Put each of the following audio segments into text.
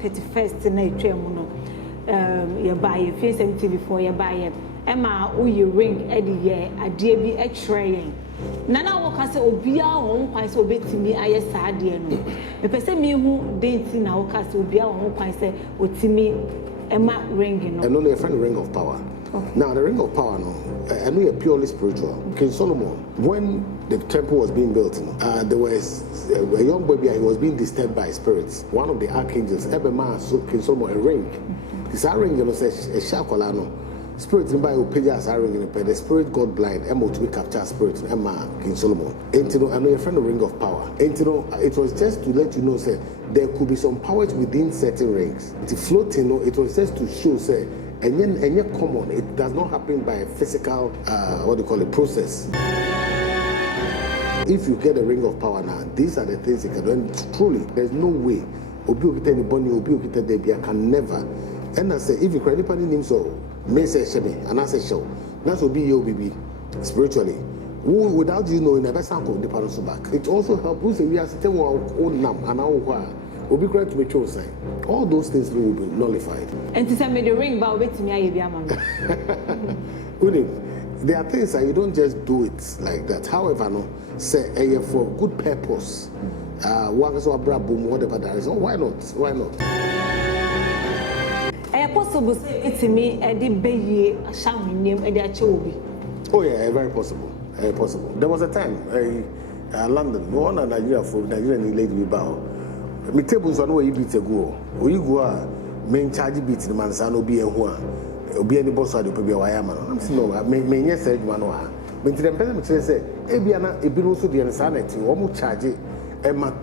31st na etwam no ye buy Efie Nsem TV before ye buy Emma uyi ring edi ye ade bi etreyen nana wo ka se obia won kwan se obetimi aye saade no me pese me hu denti na wo ka se obia won kwan se otimi Emma ring no and only a friend ring of power. Okay. Now the ring of power no and we are purely spiritual. King Solomon, when the temple was being built, there was a young baby, he was being disturbed by spirits. One of the archangels, Ebema, so King Solomon a ring. This ring, you know, says a shakolano. Spirit in by Opejas are ringing the spirit got blind, Emma to be captured spirit, Emma King Solomon. And you know, I know a friend of ring of power. And you know, it was just to let you know, say, there could be some powers within certain rings. To float, you know, it was just to show, say, and yet common, it does not happen by a physical, what do you call it, process. If you get a ring of power now, these are the things you can do. And truly, there's no way, I can never. And I say, if you cry anybody names so, may say Shemi, and I say show, that will be your baby spiritually. Without you knowing, the best uncle, the parents back. It also helps we are still our own nam and our will be great to be chosen. All those things will be nullified. And to send me the ring, but wait to me, I there are things that you don't just do it like that. However, no, say for good purpose. Whatever there is. Oh, why not? Why not? Possible say it's me the baby sham name and oh yeah, very possible. Very possible. There was a time London, no one Nigeria for Nigerian lady we bow. Me tables on where you beat a go. Or you go main charge beat the man san obi obi any boss or the baby wayama. I'm saying no, me yes said one or but the person say ebiana ebi also the insanity omo charge e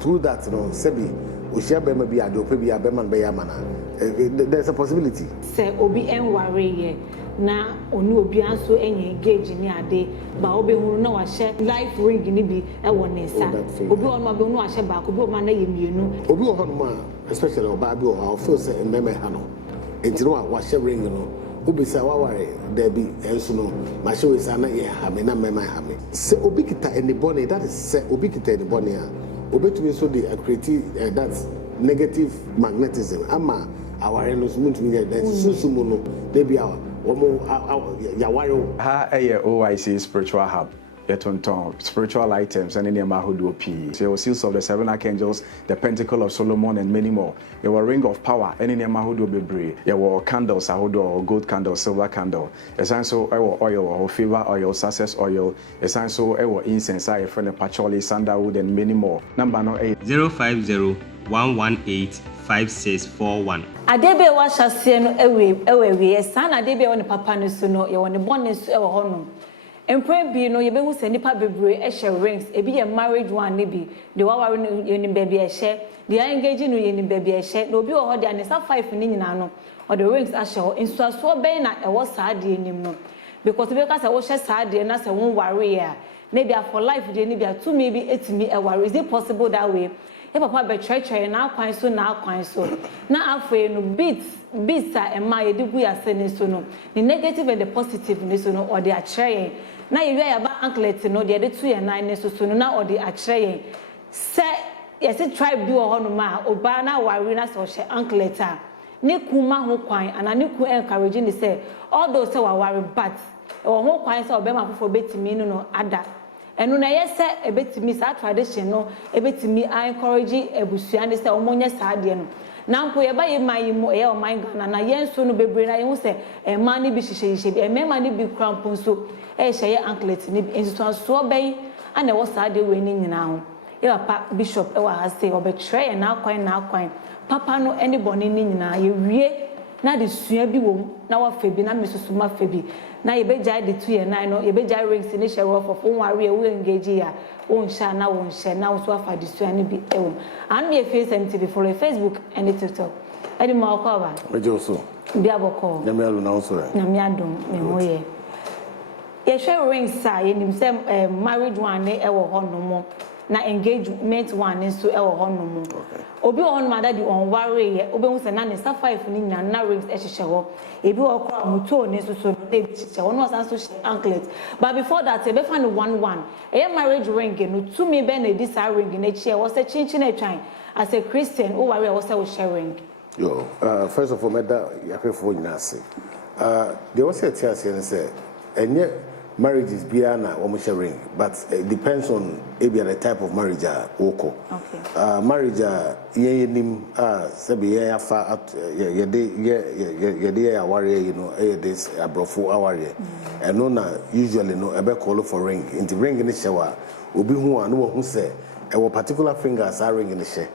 through that no sebi o share be be ade obi abeman be yamana. There's a possibility. Say obi en worry na onu obi anso enye engage ni ade ba obi hunu na wa share life ring ni bi e wo nesa obi onu obi hunu wa share ba ko obi o ma na ye mienu obi o hunu ma especially oba bi o ha feel say mbeme ha no entino wa share ring no obi say wa ware there be enso no ma share we say na ye ha me na mbeme ha me say obi kita anybody that is say obi kita anybody a obi to be so the create that's negative magnetism ama our enos muntu mi that susumu no dey be our ha OIC spiritual hub spiritual items and any Mahudo P. So seals of the 7 archangels, the pentacle of Solomon, and many more. There were ring of power, any Mahudo Obiri. There were candles, Ahudo, gold candle, silver candle. Essential oil or favor oil, success oil. Essential incense, I friend patchouli, sandalwood, and many more. Number 8 050 118 5641. Adebe wa hyase no ewe san adebe woni papa no so no ye woni bonne so ewe hono empre bi no ye behu se nipa bebre e hye rings e bi ye marriage one ne bi de waware no ye ni baby e hye de engage no ye ni baby e hye no bi wo ho de anesa 5 ni nyina no o de rings a hye ho insuaso ben na e wo saade enim no because be ka se wo hye saade na se won ware ya na bia for life de ni bia to me bi etimi e ware. Is it possible that way? E papa be church na akwan so na afwe no beats a ma ye digu ya se ne so no the negative and the positive ne so no or the akyere na ye ya ba anklet no de de to ye nan ne so no na or the akyere se ye se tribe bi wo hono ma oba na ware na so hye anklet a ne kuma ho kwan ana ne ku encourage ni say all those say wa ware but wo ho kwan say obema fofo betimi no ada enu na yese ebetimi sa tradition no ebetimi encourage ebusua ne se omonye saade no na nko ye ba ye mayi mo ye o man Ghana na yenso no bebre na ye hu se e man ni bi hihye bi e mema ni bi krampo so e hye ye anklet ni enso so ben ana wo saade we ni nyina ho e papa bishop e wa ha se obetre na akwan papa no anybody ni nyina ye wie na de sua bi wom na wa fa bi na mesusuma fa bi na ye beja de tu ye nan no ye beja rings ni hye ro fofo ware e wo engage ya won sha na so afa de sua ni bi e wom and me Efie Nsem TV for Facebook and TikTok edi ma ko ba mejo so bi aboko na me alu na so na me adom me hoye ye hye rings sa ye nim se marriage one ne e wo ho no mo na engagement one nso e wo ho no mo obi wo no mada di on ware ye obi hu se na ne sa 5 ni nyina na rings e hye ho ebi wo kra muto ne so so na ebi hye ho no san so hye anklet but before that e be find 1 e marriage ring no to me be na di sa ring na chi e wo se chinchin atwan as a Christian o ware wo se wo share ring Yo, first of all, Meda, you have for Nasi. They also tell us and say, and yet marriage is beyond almost a ring, but it depends on maybe the type of marriage. Okay. Marriage, Sabi, warrior, you know, this a brofo warrior, and no, usually no, a call for ring. In the ring in the shower, will be who say. A particular fingers are ring in the share.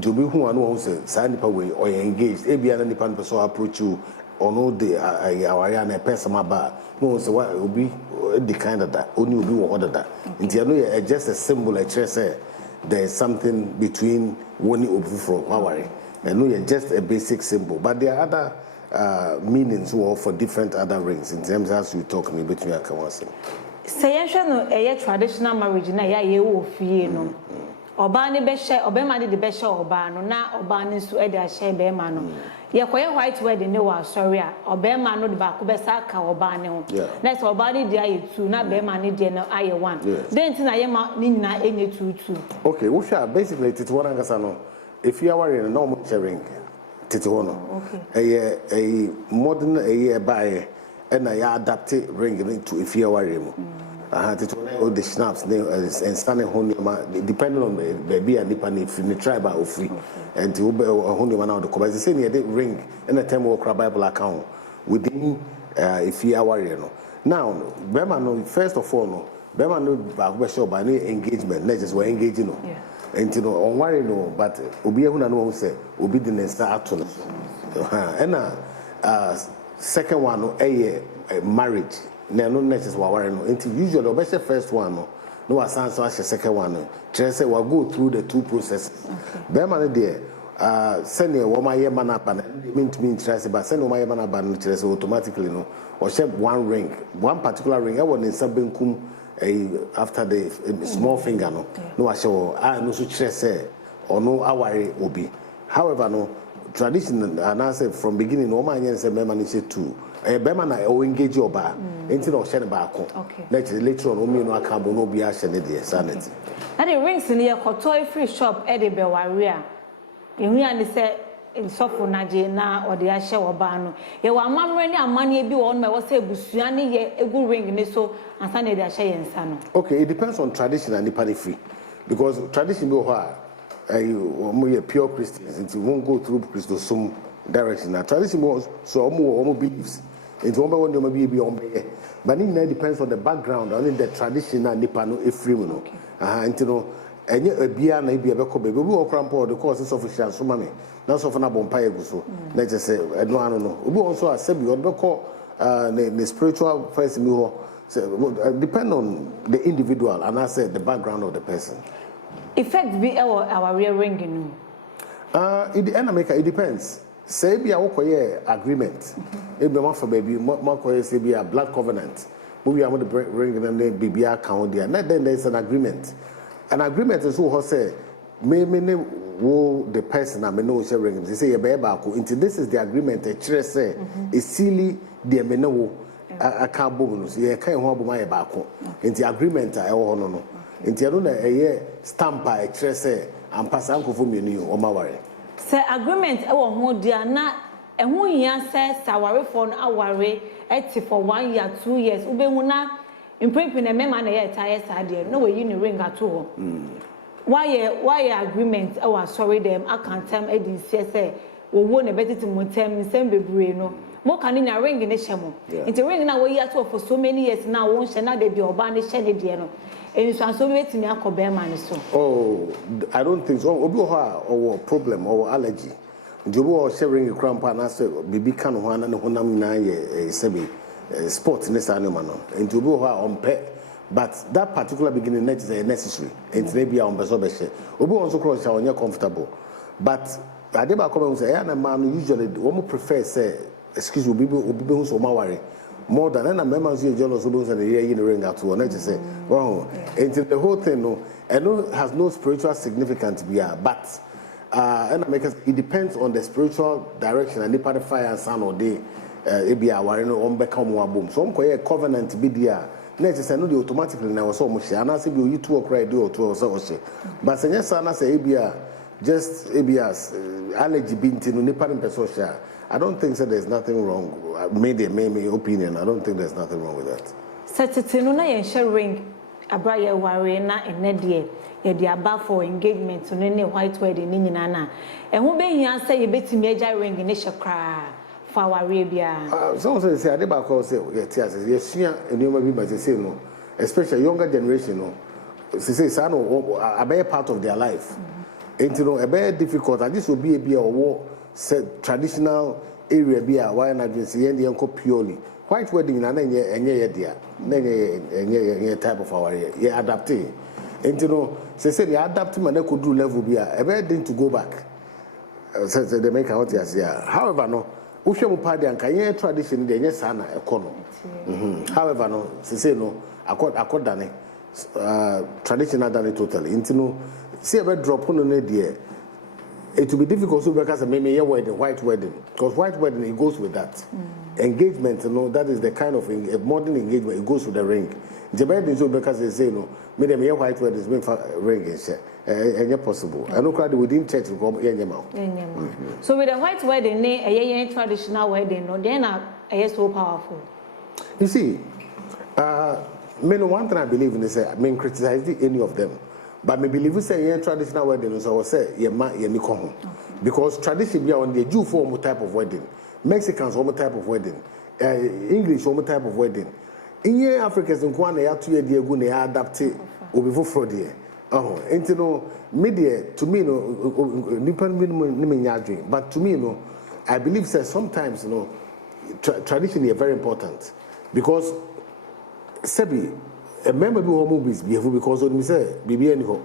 To be who and say, sign the way or engaged. Maybe an independent person approach you or no day, a person bar. No, so what will be the kind of that, only will be order that. In the just a symbol, a chair say there is something between one from our and no, just a basic symbol. But there are other meanings for different other rings in terms as we talk me between a conversation. Say a traditional marriage na ya ye wo fie no oba ne be hye obema de be hye oba no na oba ne so e de hye be ma no ye koye white wedding ne wa sorry a obema no de ba ko be sa ka oba ne ho na so oba ne de aye two na be ma ne de no aye one then tin na ye ma ni nyina enye two okay wo sha basically titi wona ngasa no if you are in normal sharing titi wono okay a modern a buy and I adapted ring into if you are able. I had to all the snaps and standing home depending on the baby and the tribe of free and to only one out the cover. They say they ring and a time walk Bible account within if you are no. Now, Bema no first of all no Bema no back by any engagement, not just we're engaging no. And you know on worry no, but Obi Huna no say Obi the next start and second one no a marriage na no next is waware no until usually the first one no asan so second one no try say we go through the two processes be man there send e wo ma ye man apa na mean try say but send wo ma ye man apa no try say automatically no or share one ring one particular ring I want in sabenkum after the small finger no I show no so try say or no aware obi however no tradition and I said from beginning no man say me man say two be man I engage your bar until no share back later on me no akabo no be a share the sanity na the rings in your toy free shop e de be warrior ehun ya ni say insofo na je na o de a share oba no ye wa amamre ni amane bi won me wo say busua ni ye egu ring ni so ansa na de a share yensa no okay it depends on tradition and the free because tradition be ho a pure Christians and won't go through Christosum direction. Now, tradition was so almost beliefs. It's one by one, you may be on but it depends on the background, only the tradition and the pano if free. And you know, and yet a beer may be a beco baby, we will cramp the courses of a so mammy. Now, so for an so let's just say, I don't know. We also accept you on the spiritual person, depend on the individual and I said the background of the person. Effect be our real ring it depends. Say be a agreement. If the one for baby, more say be a blood covenant. We are going to ring and then be account there. Not then there's an agreement. An agreement is who say may wo the person I may know share ring. They say a baby into this is the agreement. A church say is silly the me know a car bonus. Yeah, can't hold my back. Into agreement I no. Inti adona eye stampa e kire se ampasa ankofo mienu o maware se agreement e wo ho dia na e ho hia se saware for no aware eti for 1 year 2 years ubehu na imprepin na mema na ye tie sade no we uni ring ato ho why agreement e wa sorry them akantam e di se wo na betiti montem nsem bebre no mo kan na ring ne hyemo inti ring na wo yi ato for so many years na wo hye na de bi oba ne hye ne de no oh, I don't think so. Obi or problem or allergy. Jobo sharing a cramp and I say bibi kan ho na ne honam na ye sebi sport ne sa no man. And Jobo on pet but that particular beginning net is necessary. And maybe on beso be share. Obi also cross on you comfortable. But adeba come say na man usually we prefer say excuse me obi be so ma worry. More than any members of jealous those and the year in the ring out to one say wrong. And the whole thing no and no has no spiritual significance but and it depends on the spiritual direction and the part of fire and sound or day be our on become more boom. So I'm covenant be there. Next is I know the automatically now so much and I say you 2 o'clock do or 2 or so. But yes, I say just ABS allergy binti no nipa in social. I don't think that there's nothing wrong. Made my opinion. I don't think there's nothing wrong with that. Setting na yen share ring abraya ware na enedie ye dia ba for engagement no ne white wedding ni nyina na ehun be hia say ye betimi agya ring ne shekra for ware bia some say ade ba call say ye tia say ye sua enuma bi ma say no, especially younger generation no, say no a part of their life. And you know, a very difficult, and this will be a war traditional area be a why not just the uncle purely white wedding and any type of our adapting. And you know, say the adapting and they could do level be a very thing to go back. Says they make out yes, yeah. However, no, Ushamu party and Kanye tradition, the yes, Sana, a corner. However, no, say no, I caught done traditional done it totally. Into no, see a bed drop on an idea. It will be difficult to because maybe a wedding, white wedding, because white wedding it goes with that. Engagement, you know, that is the kind of modern engagement. It goes with the ring. The wedding is because they say no, maybe a white wedding is meant for ring and possible. I know crowd within church will come in your mouth. So with a white wedding, a traditional wedding, no, then a so powerful. You see, one thing I believe in is I mean criticize any of them. But me believe we say traditional wedding, so I say because tradition be on the Jew form type of wedding, Mexicans one type of wedding, English one type of wedding. In here Africans in Kwana ya 2 year ago they adapt it obi for there. And you know media to me no but to me no I believe that sometimes you know tradition is very important because Sebi a member be home movies because of me say bibi anyhow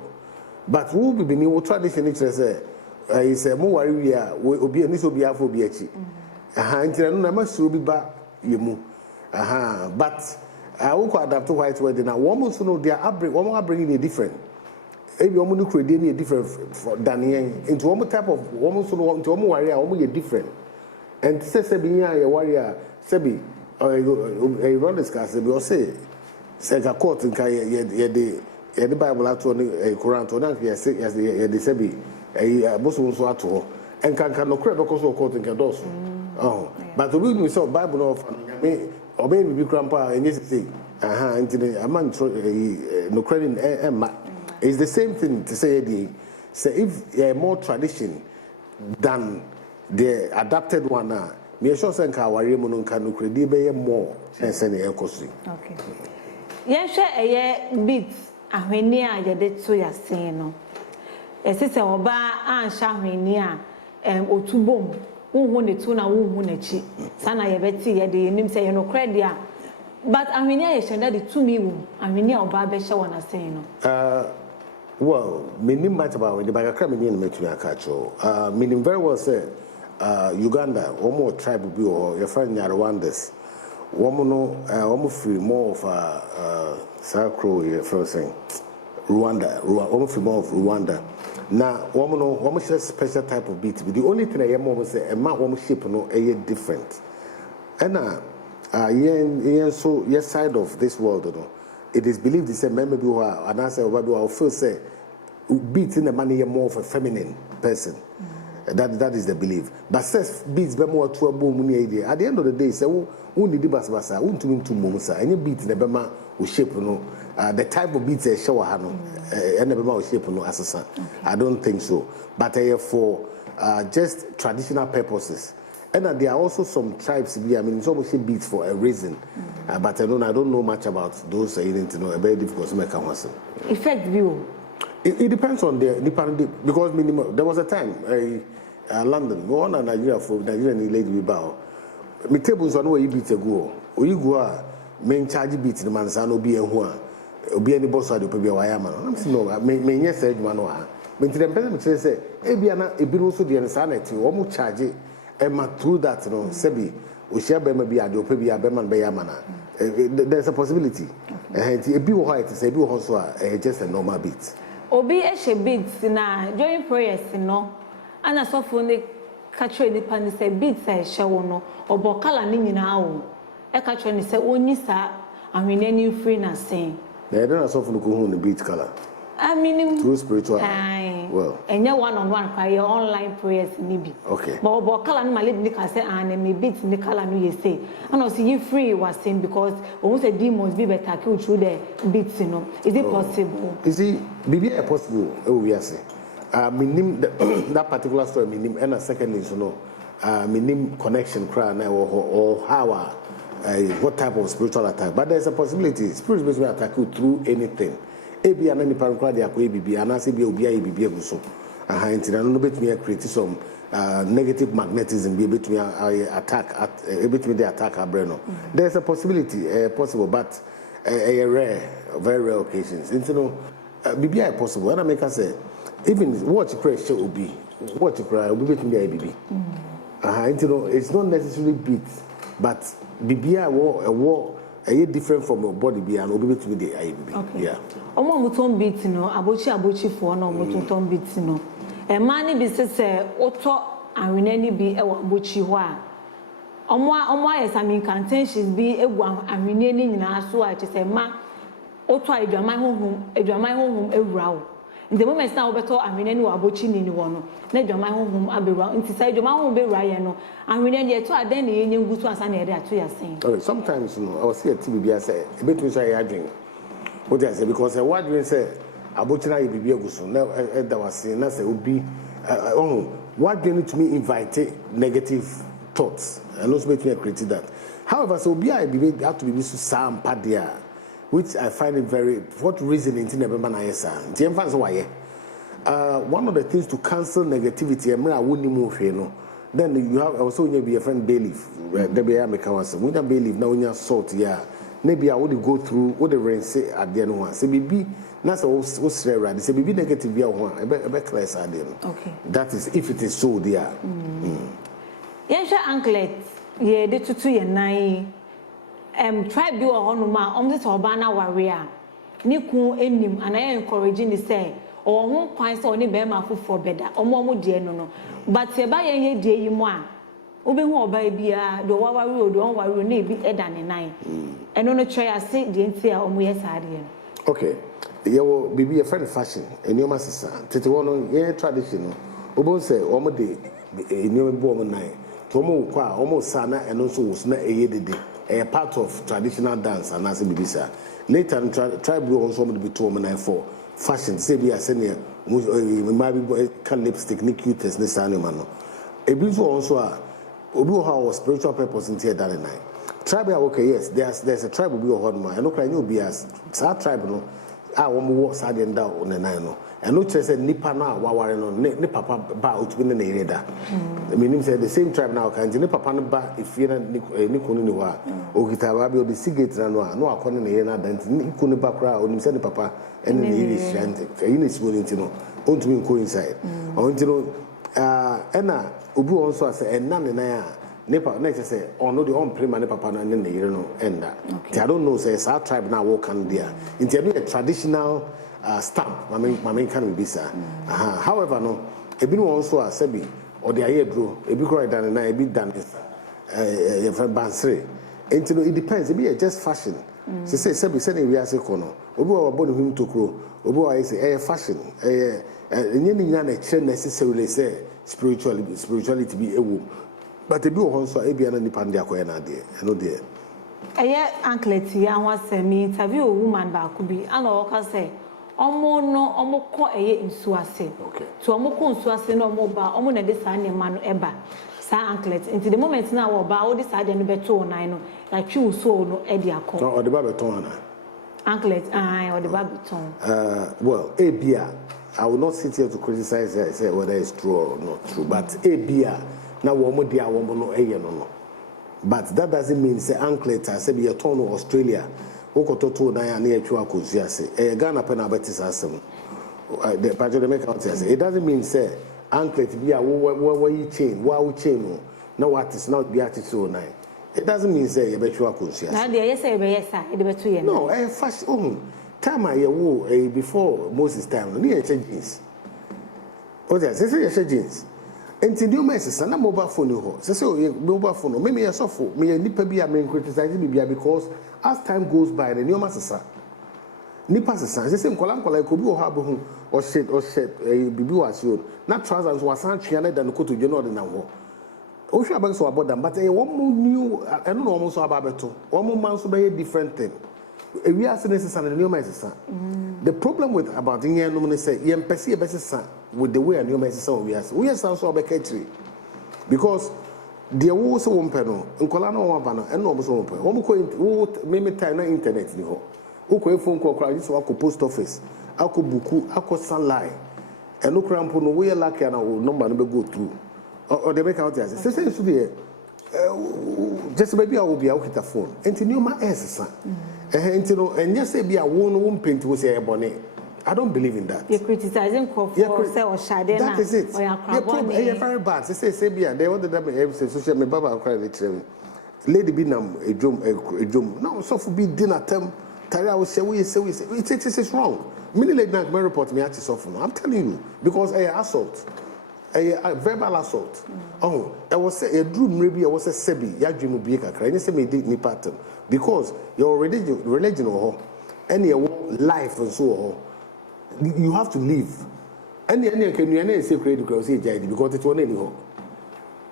but who be new tradition it say is a more worry obi ani so bi afo bi achi ntia no na masuro bi ba yemu but who could adapt to white wedding now one so no they are bringing a different maybe one no create any different than into one type of one so no into one worry one different and say bi ya worry say a run discuss be say a court in the Bible at one a Quran to not yes, the Sebi, a Muslim so at all, and can no credit because of court in Kados. But the reading so Bible of obey me, grandpa, and yes, say, a man no credit is the same thing to say, if more tradition than the adapted one, me sure send Kawari Monon can no credit more and send a costume. Okay. Yes, a beats ahweni a yede to ya sen no esese oba ansha ahweni a otubom wo ne to na wo na chi sana ye beti ye de nim say ye no credit a but ahweni a ye shenda de to me wo ahweni a oba be hye wona sen no well meaning much about the bagakra me ni metu akacho meaning very well said Uganda one more tribe be or your friend Rwandas woman free more of Sacro first saying Rwanda, free more of Rwanda. Now, woman special type of beat. But the only thing I am almost say a man woman shape no a different. And so yes side of this world, you know, it is believed the same maybe who are and I say I feel say beat in the money more of a feminine person. That is the belief. But says beats be more to a boom idea. At the end of the day, say who need the basa, who to mean to momusa. Any beat in the bema will shape no. The type of beats a shower hano, and the bema will shape no assassin. I don't think so. But for just traditional purposes. And there are also some tribes. I mean, some beats for a reason. But I don't know much about those. You need to know. A very difficult to make a answer. Effect view. It depends on the because there was a time London go on Nigeria for Nigerian lady we bow. Me tables on where you beat a go. Or you go main charge beat the man san obi ehua. Obi any boss ade obi wa yama. I'm saying no me yes say adwuma no ha. Me ti dem person me say e bia na e bi no so de insanity wo mu charge e ma through that no sebi o share be ma bi ade obi bi abema be yama na. There's a possibility. E bi wo height say bi wo so just a normal beat. Obi ehye beats na during prayers no ana sofo ne catch ni pan say beats e hye wo no obo kala ni nyina wo e catch ni say onyi sa ahwene ni free na sen na e don sofo no ko hu the beat color I mean through spiritual Well. And you one-on-one prayer, online prayers, maybe. Okay. But color my lady Nika say and me beat the color no you say. And also you free was saying because almost a demons be better kill through the beats, you know. Is it possible? You see, be possible. Oh, we are saying. Minim that particular story. Minim and a second is minim connection cry or how what type of spiritual attack. But there's a possibility spirits basically attack you through anything. Ebi anani parankra de akwa ebibi anase bi obi aye bibi eguso aha ntina no betumi create some negative magnetism be betumi attack at betumi dey attack abreno. There's a possibility possible but a rare very rare occasions ntina bibi aye possible and make us say even what you pray show obi what you cry obi betumi aye bibi aha ntina it's not necessarily beat but bibi aye wo different from your body be and obi betumi dey aye bibi. Yeah. Omo muton beat no abochi for no muton beat no e man ni bi se oto anwenani bi e wa abochi ho a omo aye some incantations bi egu anwenani nyina so a che se ma oto adwaman honhom ewura wo in the moment now obeto anwenani wa abochi ni wo no na adwaman honhom abewura nti sai adwaman honhom bewura ye no anwenani e to adan na ye nyengu so asa na ye dey ato ya sen. Okay, sometimes I was here TB be say e betumi so aye adwen. What I say because what you say abochina ye bibi eguso na that was na say obi what you need to me invite negative thoughts and also make me create that. However, so obi I bibi have to be so sam padia which I find it very what reason in Nebema na yesa. Nti emfa so why one of the things to cancel negativity emra woni mu hwe no then you have also be a friend bailiff there be make was when you bailiff na onya salt yeah. Maybe I would go through what the rain say at the end one. Say baby, that's what's right. Say baby negative via one. I bet class at the end. Okay. That is if it is so there. Yensha anklet ye de tutu ye nai tribe bi o hono ma omze obana warrior. Ni ku enim and I encouraging the say or ho kwan say oni be ma fofo beda. Omo de no. But se ba ye de yi mo a obehu oba bia do wawari o do wawari na ebi eda ne nan eno no try ase de nti a omo yesade no. Okay, you bibi a friend fashion enioma sisa tete wono ye tradition no obo say omo de enioma bo omo nan to omo kwa omo sana eno so wo na eye dede a part of traditional dance and as bibi sa later tribe we also omo be to omo nan for fashion say be ase ne maybe can lipstick ni cutest ne sana no ebi so also a obi how spiritual purpose in here that night. Tribe okay, yes, there's a tribe obi oho ma. I no cry no be as that tribe no a wo mo sad and down on the nine no. And no say nipa na waware no ne papa ba otubi ne ere da. I mean say the same tribe now kan ne papa no ba Efie na ni kunu ni wa. Okita ba bi obi sigate na no akone ne ere na da ni kunu ba kra onim say ne papa ene ne ere shiante. Yi ne sibo nti no. Ontumi nko inside. Onti no ena obi won so ase enna ne na ya nepa na say ono the on prima ne papa na ne ne yire no enda. I don't know say our tribe now work can there. Inti a traditional stamp mama can be sir. However no ebi no won so ase bi or the aye dro ebi kro dan na ebi dan e fa bansre. Inti no it depends ebi just fashion. Say be say we ase ko no obi wa bo ne hum tokro obi wa say fashion enye ni nya na kire necessarily say spirituality be ewu but ebi o so ebi na nipa ndi akoye na de eno de anklet ya wase me interview a woman ba ko bi ana o ka say omo ko nsu ase so omo ko nsu ase no omo ba omo na de sa ne ma no eba sa anklet into the moment na wo ba o de sa de no beto nan no like you so no e de akọ no o de ba beto ana anklet o de ba beto well ebia I will not sit here to criticize say whether it's true or not true but ebia na wo mo dia wo mo no eye no but that doesn't mean say anklet say be turn to Australia okototo dan ya na etwa akosi ase Ghana pe na betis asem the part of the make out say it doesn't mean say anklet bia wo yi chain wo chain no what is not be attitude nine it doesn't mean say you betwa akosi ase na dey yes say be yes e dey betu ye no fashion time I wo before Moses time no near jeans. Oh yes, say jeans. Enti di o message na mobile phone ho. Say mobile phone. Me suffer. Me nipa bi a me criticize bi because as time goes by the new masasa. nipa sesa se nkola ko bi o ha bo or shit bibi was you not trousers was san twiane dan ko to dwe no de na ho o hwa ba so aboda but one new eno no almost so ababeto one man so be different thing we are saying sesa na new man sesa the problem with about the year no say yem pese e be sesa with the way new man sesa we are so obeka tiri because the wo so wompe no nkola no wa ba no eno obo so wompe wo ko me time na internet ni ho wo ko phone call kra so akọ post office akọ buku akọ sunlight eno krampo no we lucky na wo number no be go through or they make out as say so there just maybe I will be out with the phone enti new ma esesa enti no enye say bia wo no wo paint wo say ebone I don't believe in that. You're criticizing for say or shade na. That is it. You're very bad. Say bia they want them say social me baba cry the lady be nam ejom now so for be dinner time tari I will say we say it is wrong. Many lady na me report me at suffer. I'm telling you because assault. A verbal assault. Oh, I was say a dream maybe I was a sebi ya dream be kakra. Any say me did me pattern because your religion or any life and so you have to live. Any can you say create because it won't any ho.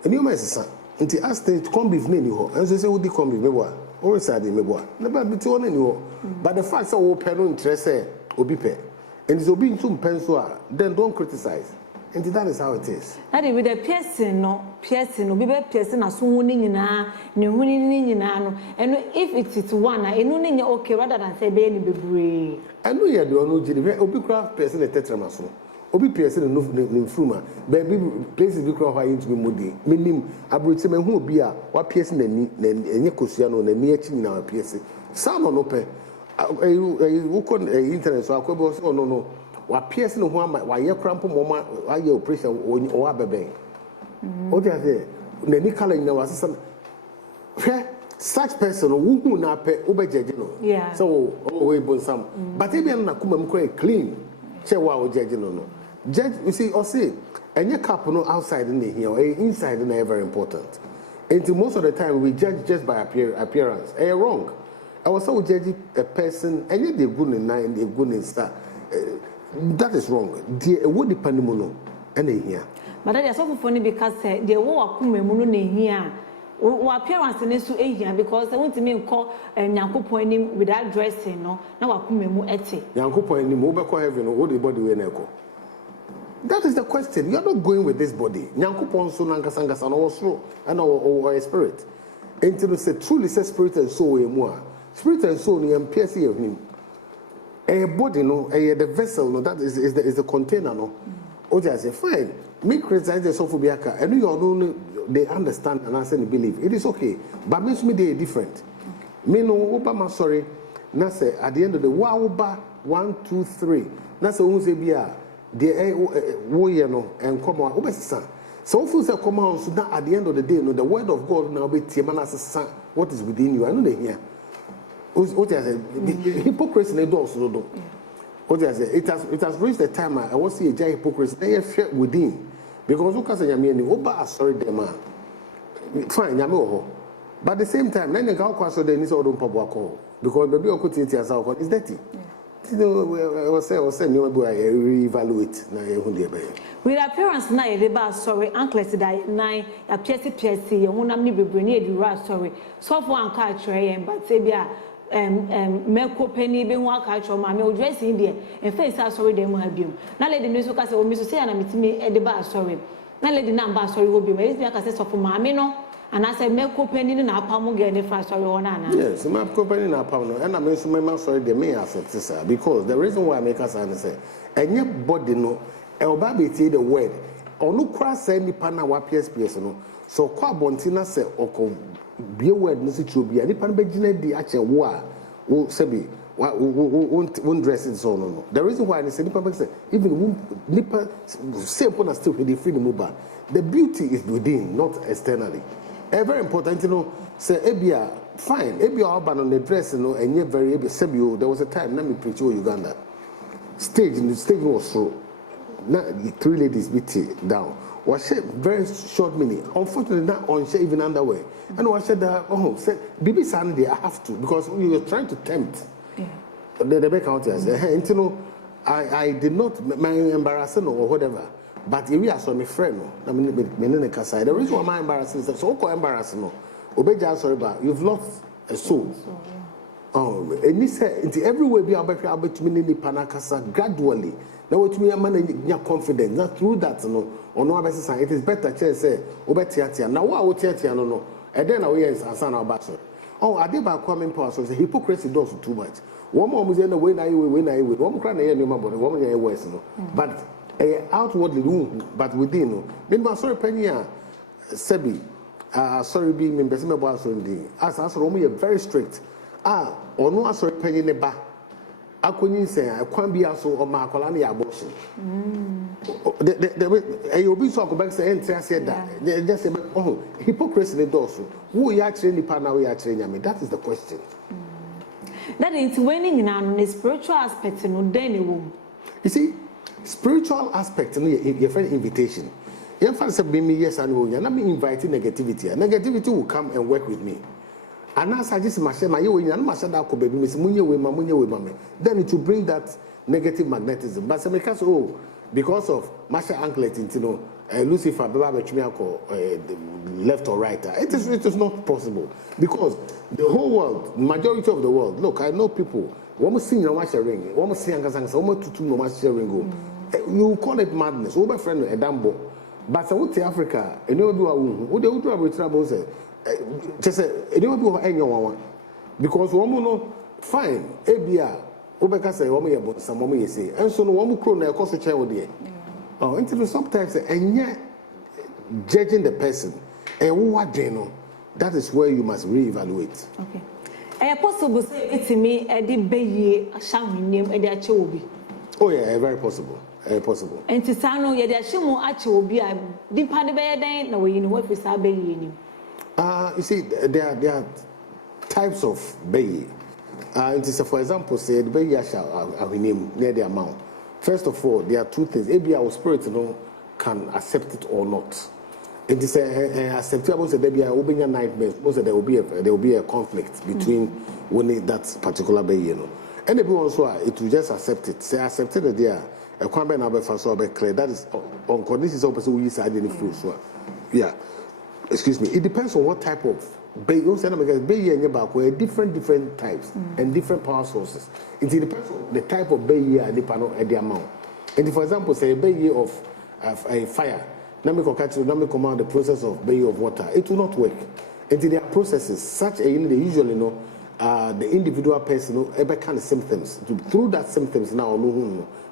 And you must say until ask it come with me ho. And so say would come with me what? Always said me boy. Never be to any ho. But the fact that we pay no interest obi pay. And it's obi some pencil then don't criticize. And that is how it is. That is with the person obi be person aso woni nyina ne huni ni nyina no. And if it is one enu ni okay rather than say be ni bebre. Enu ye do no gidi obi craft person tetramaso. Obi person no fruma. Baby places be craft into be modi. Menim abrochi me hu obi a wa person nani enye kosua no na ni achi nyina wa person. Sa no pe wo ko internet so akobo so no wa pierce no ho wa ye cramp moma wa ye operation o abebe o just say na ni kala nyina wa sesa such person who na pe obejeje no so we bonsam but e be na kuma m ko clean che wa o jeje no judge you see or say enye cap no outside na here inside na very important and most of the time we judge just by appearance wrong I was so judge a person enye dey good in nine dey good in star. That is wrong. The what depend mono and here. But that is so funny because the wo akuma mu no na here. Wo appearance na so here because they want to me call Nyankopon nim without dressing no na wakuma mu ete. Nyankopon nim wo be call heaven no the body we na eko. That is the question. You are not going with this body. Nyankopon so nankasangasa no wosro and or a spirit. Until say truly say spirit and soul we mu a. Spirit and soul ni MPS of him. A body no the vessel no that is the container no o just say fine me criticize the sophobiaka and you know they understand and answer and believe it is okay but me they different me no obama sorry na say at the end of the ba 1 2 3 na say who say bia the wo ye no and come on obesisa so if you say come on so that at the end of the day no the word of God now be tiema na say what is within you I know they hear. What I said, hypocrisy they do also do. What I said, it has reached the time I was see a giant hypocrisy they have within because who can say yami oba sorry them fine yami oho but at the same time then they go kwaso they need all don't pop work because baby okuti yourself is dirty. You know, I was saying you reevaluate na ehun dey be. With appearance na e ba sorry anklet that nine appear ye honam ni bebre na edura sorry so for anka atwere but say bia meko penny be ho aka atwo ma me dress in there en face sorry dem ha biom na lady no so ka say o mi so say na mitimi e de ba sorry na lady na ba sorry wo biom e be ka say so for ma me no and I say meko penny na apam ge ne fa sorry wona na yes meko penny na apam no and I me so me sorry dem me accept sir because the reason why I make us say enye body no e oba be tie the word onu kra say nipa na wa PS no so kwa bontina say oko be word no situ obi nipa no be gina di ache wo a wo sebi won't dress it so no the reason why I say nipa say even nipa simple na still the free mobile the beauty is within not externally very important you know say ebia fine ebia oba no the dress no enye very ebia sebi there was a time na me preach Uganda stage was so now 3 ladies beat down was very short minute unfortunately not on even underwear and was said that said bibi san I have to because we were trying to tempt the back out here. You know, I did not embarrassing or whatever. But if we are so my friend, I mean, the reason why my embarrassing is so embarrassing. Obeja sorry, but you've lost a soul. Oh, and he said, everywhere we are able to mean panakasa gradually. Now, what me a man your confidence, not through that, no, or no other sign. It is better to say, Obetiatia. Now, what would Tiatia no? And then away is a son of Basso. Oh, I did about coming parcels. Hypocrisy does too much. One more was in the way I will, one crying a number, but one year was no. But outwardly, but within, no. Sorry, Penny, Sebi, sorry, being in Besima Bosso, as answer, only very strict. Or no, sorry, Penny in the back. I couldn't say I can't be also on my colony abortion. You'll be so back saying, said that. They just say, oh, hypocrisy the dorsal. Who you actually partner we are training me? That is the question. That is winning in a spiritual aspect, no, then you see, spiritual aspect, your friend invitation. Your friend said, be me, yes, and no, you're not inviting negativity. Negativity will come and work with me. And as I just my way, and my shadow could be Miss Munya with Mammy. Then it will bring that negative magnetism. But some because because of Masha anklet, you know, Lucifer, left or right. It is not possible because the whole world, majority of the world. Look, I know people. One see no Masha ring, one see Angasang, almost to no Masha ring. You call it madness. Over friend a dambo. But I would say Africa, and you do a wound. What they would do with trouble say. Just say, you don't do anyone because one no fine. Ebia, Obeka say, one about some woman say, and so no one crone a cost a child there. Oh, until sometimes, and yet judging the person and what they know, that is where you must reevaluate. Okay. Possible say it's me a debate, a sham name, and their chobi. Oh, yeah, very possible. Possible. And to Sano, yet there shall more actual be a deep part of a day, no way in what we saw being. You see, there are types of bay. It is, for example, say the bay shall name near the amount. First of all, there are two things. Maybe our spirit can accept it or not. It is acceptable. Say there will be a nightmare. Also, there will be a conflict between when that particular bay, you know. And everyone also it will just accept it. Say accepted that there a comment number for so clear. That is on conditions of person who is identified. So, yeah. Excuse me, it depends on what type of bay you say because bay and your different types and different power sources. It depends on the type of bay and the amount. And for example, say a bay of a fire, let me command the process of bay of water. It will not work. Until there are processes such a unit, they usually know the individual person ever kind of symptoms. Through that symptoms now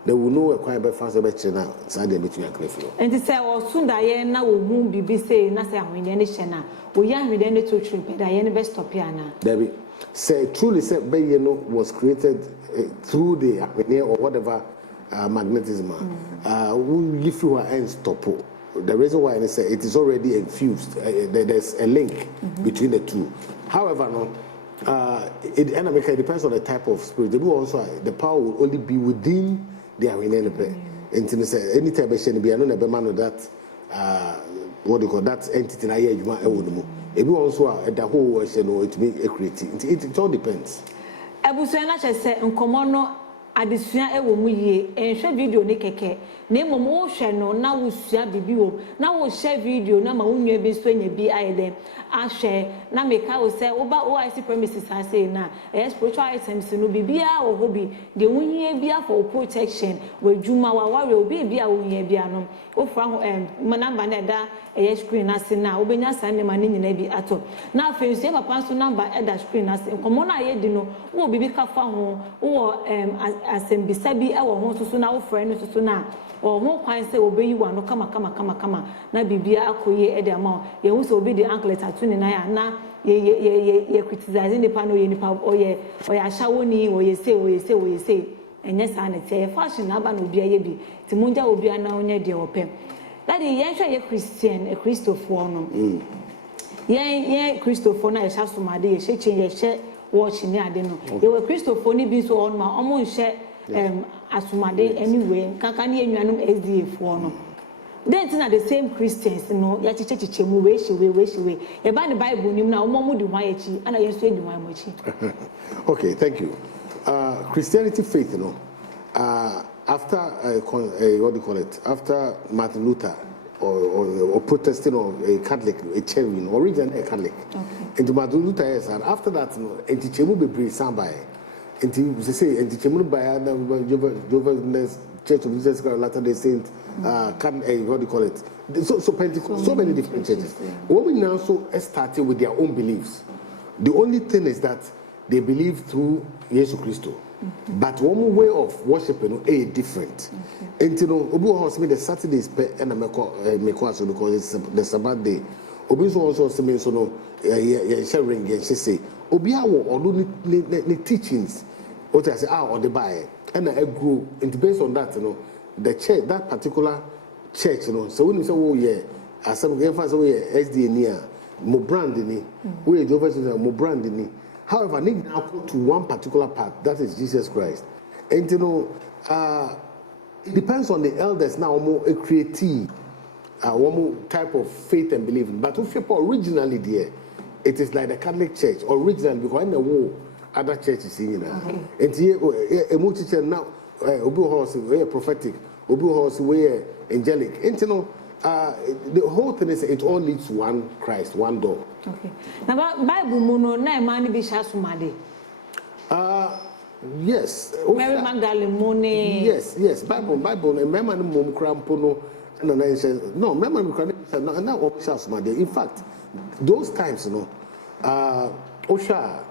they will know a quite by fast about now. Side between a cliff. And to say, well, soon I now will be saying, nothing when any shana. We are with any two trip, but I any best of piano. Debbie say truly said Bayeno was created through the apnea or whatever magnetism. If you are unstoppable. The reason why I say it is already infused, there's a link between the two. However, no. It depends on the type of spirit. The power will only be within the arena. Any type of shany be another man that what they call that entity na here you also the whole it may create it all depends. Ebusuana say nkomo no adesua ewo mu yie enhwe video ne keke na emomo wo hwe no na wo sua bibi wo na wo share video na ma wo nwa bi so nya bi ayede ahwe na meka wo say wo ba OIC premises say na spiritual items no bibia wo hobi de wo hie bia for protection we djuma wa ware obi bia wo hie bia no wo fra ho number na da screen ase na wo benya san ne ma ne nyina bi ato na afi so papa so number da screen ase nkomo na ye di no wo bibi ka fa ho wo asembisa bi e wo ho so na wo fra no so na wo ho kwan se obeyi wa no kama na bibia akoye e de ama ye hu se obi de anklet atu ne na ya na ye criticizing the panel ye nipa oye ashawoni oye say enye sa na tie fashion na aba na obi aye bi ti munja obi ana onye de opem that ye hwa ye Christian a Christopher no ye Christopher na ye sha somade ye she chen ye she watch ni ade no ye we Christopher ni bi so on ma omo nhye asumade anyway kanka ni enwanom SDA fo no then na the same Christians no ya chiche mu we she ye ba the Bible nim na omo mu di hwan ye chi ana ye so edi hwan mo chi. Okay, thank you. Christianity faith, after what do you call it? After Martin Luther or Protestant or a Catholic, a cherry, originally a Catholic. Okay. And Martin Luther is, and after that, and Chemu be brave somebody. And they say, and Chemu by the Church of Jesus Christ, Latter-day Saint, what do you call it? So Pentecost, so many different churches. What we now started with their own beliefs. The only thing is that they believe through Jesus Christ. But one way of worshiping is different. And you know, Obi also the Saturdays and because it's the Sabbath day. Obi also means no sharing and she say Obi or do the teachings. What I say or the buy and I grew into based on that, the church, that particular church, so when you say oh yeah, as some give us SDA near more branding, we are more branding. However, they now go to one particular part, that is Jesus Christ. And it depends on the elders now, more a creative, one more type of faith and belief. But if you originally there, it is like the Catholic Church, originally, because in the war, other churches in and here, a multitude now, Obi horse, we are prophetic, Obi horse, we are angelic. And the whole thing is it all leads to one Christ, one door. Okay. Now, Bible mono na mani bi shasumade. Yes. Mary Magdalene money. Yes. Bible. And remember the mom crampono. No, remember the now shasumade. In fact, those times, Osha,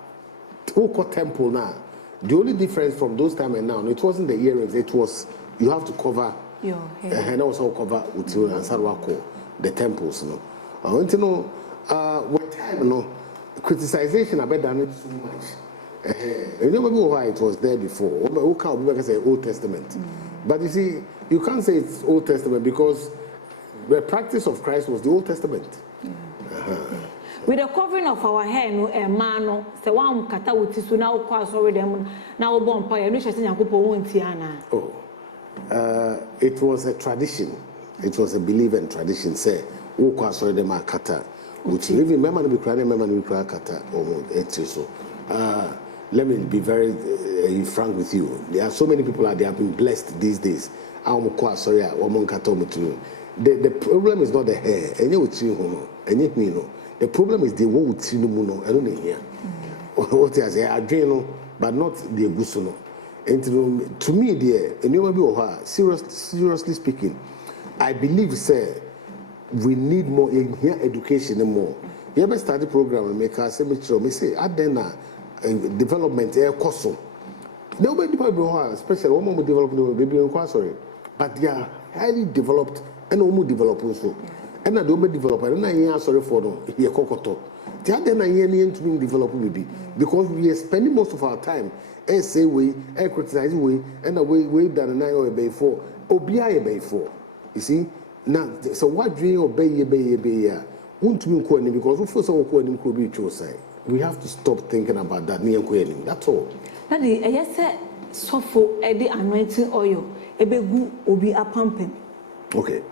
Oko temple now. The only difference from those times and now, it wasn't the earrings. It was you have to cover. Your hair. And also cover with you and Sarwako, the temples, I want to know what time, criticization about done it so much. You never know why it was there before. Who can't say Old Testament? But you see, you can't say it's Old Testament because the practice of Christ was the Old Testament. With the covering of our hair, man, say one kata with you now, pass over them now, bomb pie, and you should say, oh. It was a tradition. It was a belief and tradition. Say, who sorry them are kata. Which live in memory be crying, memory cry kata or so. Let me be very frank with you. There are so many people out there have been blessed these days. Sorry, the problem is not the hair. The problem is the wood. I don't know here. What I say, I dream, but not the gusuno. And to me, dear, and seriously speaking, I believe, sir, we need more in here education and more. You ever start the program and make us say, at then development air cost. Nobody people, especially one more development baby in sorry, but they are highly developed and almost developed also. And I don't develop, and I sorry for them. Here, Kokoto. The other night, to be developed baby because we are spending most of our time. Say we, criticize we, and a way that an eye or bay for, obey bay for. You see, now, so what do you obey? Won't mean quitting because we first all quitting could be true side. We have to stop thinking about that near quitting. That's all. Daddy, I said, so for the anointing oil, a big obi a pumping. Okay.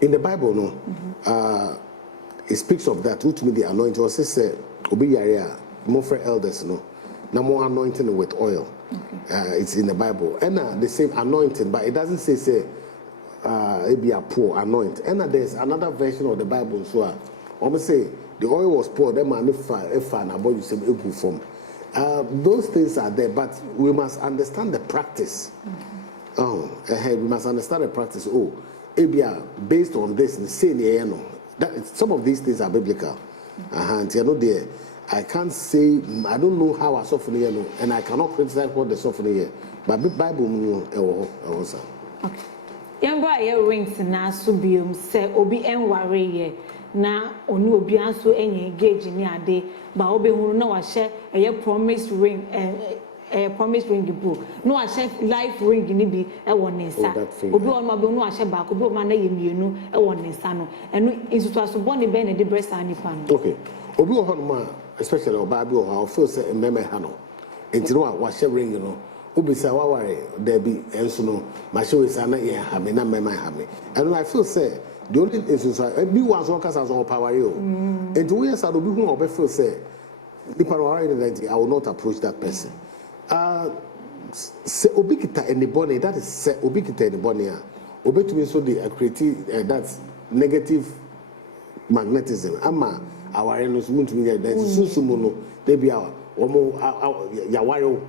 In the Bible, it speaks of that. Which means the anointing was say, obi yaya, more for elders, no more anointing with oil. It's in the Bible. And the same anointing, but it doesn't say it be a poor anoint. And there's another version of the Bible. So I'm say the oil was poured. Then man, if about you say it form. Those things are there, but we must understand the practice. We must understand the practice. It be based on this. Some of these things are biblical. And you know there. I can't say, I don't know how I suffer here, and I cannot criticize what they suffer here. But the Bible, also. Okay. Young boy, rings na subium say, Obi and worry na onu obi anso engage ni ade, but Obi who no wa share a promise ring, a promise ring book. No, I share life ring ni bi e won nsa. Obi on ma be no a share back, obi ma na ye mienu e won nsa no. Enu insutu asoboni be na de breast anipa no. Okay. Obi on ma especially or Bible or feel say remember hano. Enti no wa share ring Obi say wa worry there be enso no ma show is na ye ha me na mema ha me. And I feel say the only instance be one so cast as on power you. Enti we say obi hu obi feel say the power I will not approach that person. se obikita anybody that is se obikita anybody obetumi so the create that's negative magnetism ama aware no so muntumi get that sunsumu no dey be our omo yaware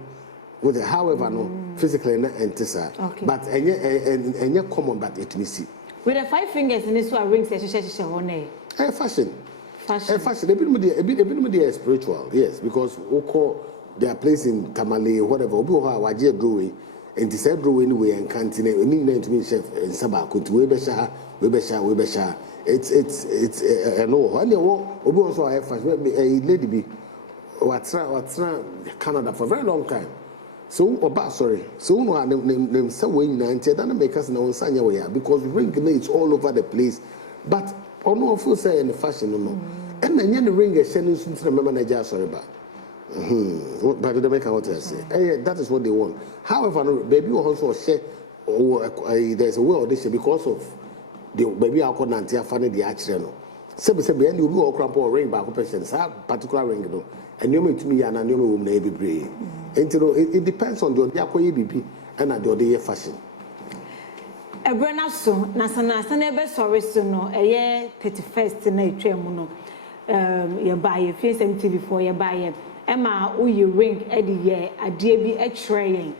with the however no physically na entisa but enye common but it me see with the 5 fingers in this one rings she one fashion a bit more spiritual, yes, because they are placed in Tamale, whatever. Obi ho waje brewery, and this brewery anyway and canteen. Any name to me chef in Sabah. We besha. It's no. And Obi also have fashion. A lady be what's Canada for a very long time. So sorry. So no name somewhere in 90. That make us know sanya way because ring is all over the place, but. Or no full say in the fashion no. And then the ring is sending to the manager sorry ba. But they make out say. That is what they want. However, no, baby will also share there's a way audition because of the baby I call Nantia funny the actually no. Say and you go cramp or ring back person particular ring no. And you mean to me and you will be brave. It depends on the BB and the fashion. Ebrana so na sana be sorry so no 31st na etwam no ye buy face MTV before ye buy e ma uyi ring e de ye ade bi e tryen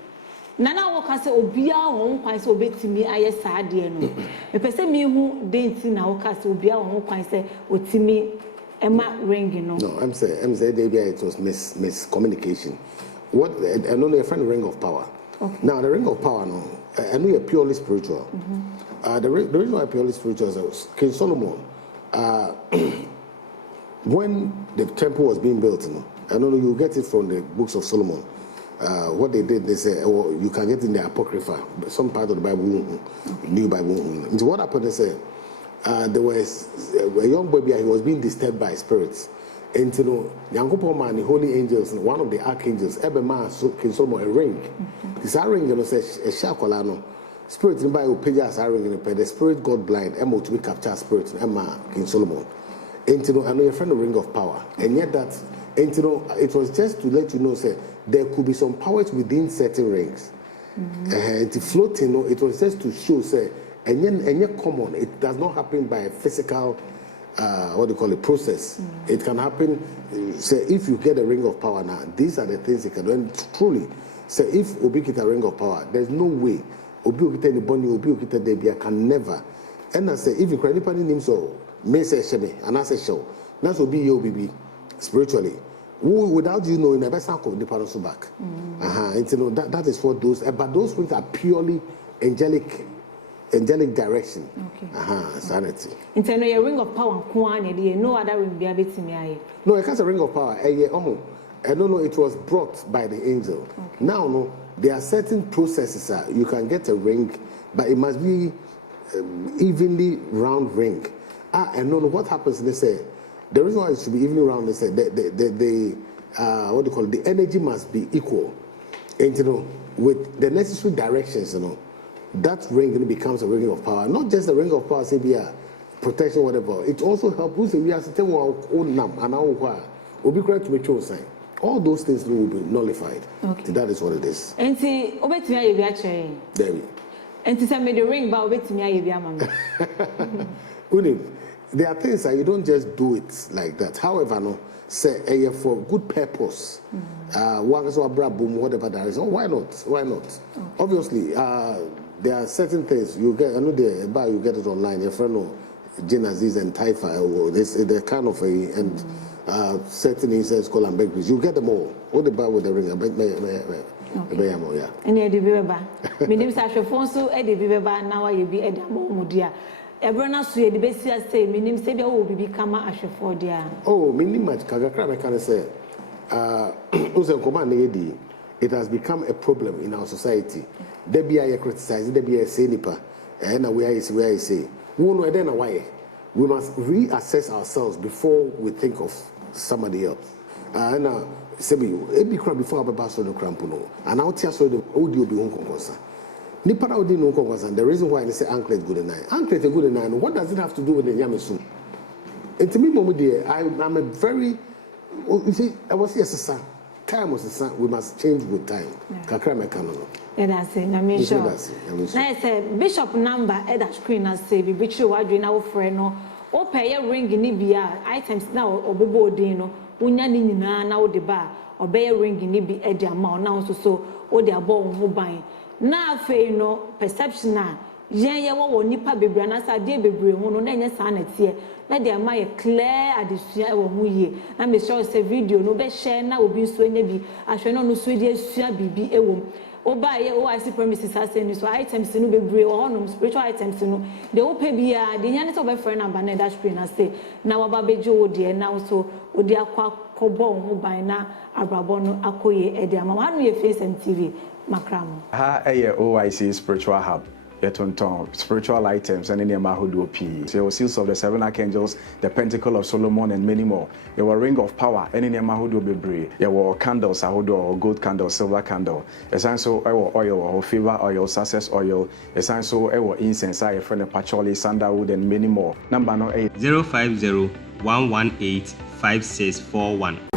nana wo ka se obia won kwan se obetimi aye saade no e pese mi hu denti na wo ka se obia won kwan se otimi e ma ring no. No, I'm saying it was miscommunication. What I know a friend ring of power. Okay. Now the ring of power no and we are purely spiritual. The reason why purely spiritual is King Solomon. When the temple was being built, I don't know, you get it from the books of Solomon. What they did, they say, oh, you can get in the Apocrypha, some part of the Bible, New Bible. And what happened, they say, there was a young baby, he was being disturbed by spirits. And you know, Yankopo man, the holy angels, one of the archangels, Ebema, King Solomon, a ring. This ring, you know, says a shakolano. Spirit in by Upeja ring in the spirit got blind, Emma to be captured spirit, Emma, King Solomon. And you know, I know your friend a ring of power. And yet that, and you know, it was just to let you know, say, there could be some powers within certain rings. And to float, you know, it was just to show, say, and yet common, it does not happen by a physical what do you call it, process. It can happen, say, if you get a ring of power now, these are the things you can do. And truly, say, if Obi get a ring of power, there's no way Obi get any bonny, Obi get a debia can never. And I say, if you cry anybody names so, may say Sheme, and I say show, that's Obi your baby spiritually. Without you knowing, the best uncle the parents back. And you know that is what those, but those things are purely angelic direction. Okay. Sanity. In terms of a ring of power, no other ring be able to me. No, it can't a ring of power. I don't know, it was brought by the angel. Okay. Now, no, there are certain processes. You can get a ring, but it must be evenly round ring. I don't know what happens. They say the reason why it should be evenly round. They say what do you call it? The energy must be equal, and you know, with the necessary directions, you know. That ring becomes a ring of power. Not just a ring of power, say, yeah, protection, whatever. It also helps we are sitting on nam and our will be correct to make sure sign. All those things will be nullified. Okay. So that is what it is. And see, obey to me, actually. There. And to send me the ring, but obey to me, mama. There are things that you don't just do it like that. However, no, say for good purpose. Whatever there is. Oh, why not? Why not? Okay. Obviously, there are certain things you get. I know you get it online. Your friend know Jane Aziz and Taifa, or they're kind of and certain incense called and bakeries. You get them all. What the buy with the ring? Yeah. And you do beba. My name is Ashofonso. Edi beba. Now you be Edi Amomudia. Ebrana suye the best say. My name say oh be become Ashofodia. Oh, my name is Kagakra. I can say. It has become a problem in our society. There be a criticize, there be a say nipa, and where I say, we must reassess ourselves before we think of somebody else. And it be crap before I pass on the crampuno, and I'll tell you the audio be unconcosa. Nipa Audi no concosa. The reason why they say anklet good night, anklet good night. What does it have to do with the Yamisu? And to me, I'm a very, you see, I was here, 10 time was the we must change with time. Kakra mekano. That's it. I mean, sure. Now say bishop number at that screen as say be bitch what doing our friend no. O pay ring ni bia items now obebo odin no. Unya ni nyina na o de ba obey ring ni bi e de amount now so o de abo ho ban. Na afei no perception na yen ye wo nipa bebre na sa de bebre ho no na nya sa na tie. Na de ama ye clear adesua e wo ho yie. Na me show say video no be share na obi so nya bi ahwe no so de asua bibi e wo. Oba ye o IC premises aseni so items no bebre o honum spiritual items no de o pe bia de nya ne so be friend number na dash screen na say na waba bejo o de na so o de akwa kobo ho ban na abrabo no akoye e de ama anu ye face and TV makramo ha eye OIC spiritual hub yetonton spiritual items and any mahodo p so seals of the 7 archangels, the pentacle of Solomon and many more. There were ring of power any mahodo bebre. There were candles ahodo gold candle, silver candle. Esanso oil or favor oil, success oil. Esanso incense I friend patchouli, sandalwood and many more. Number no 8 050 118 5641.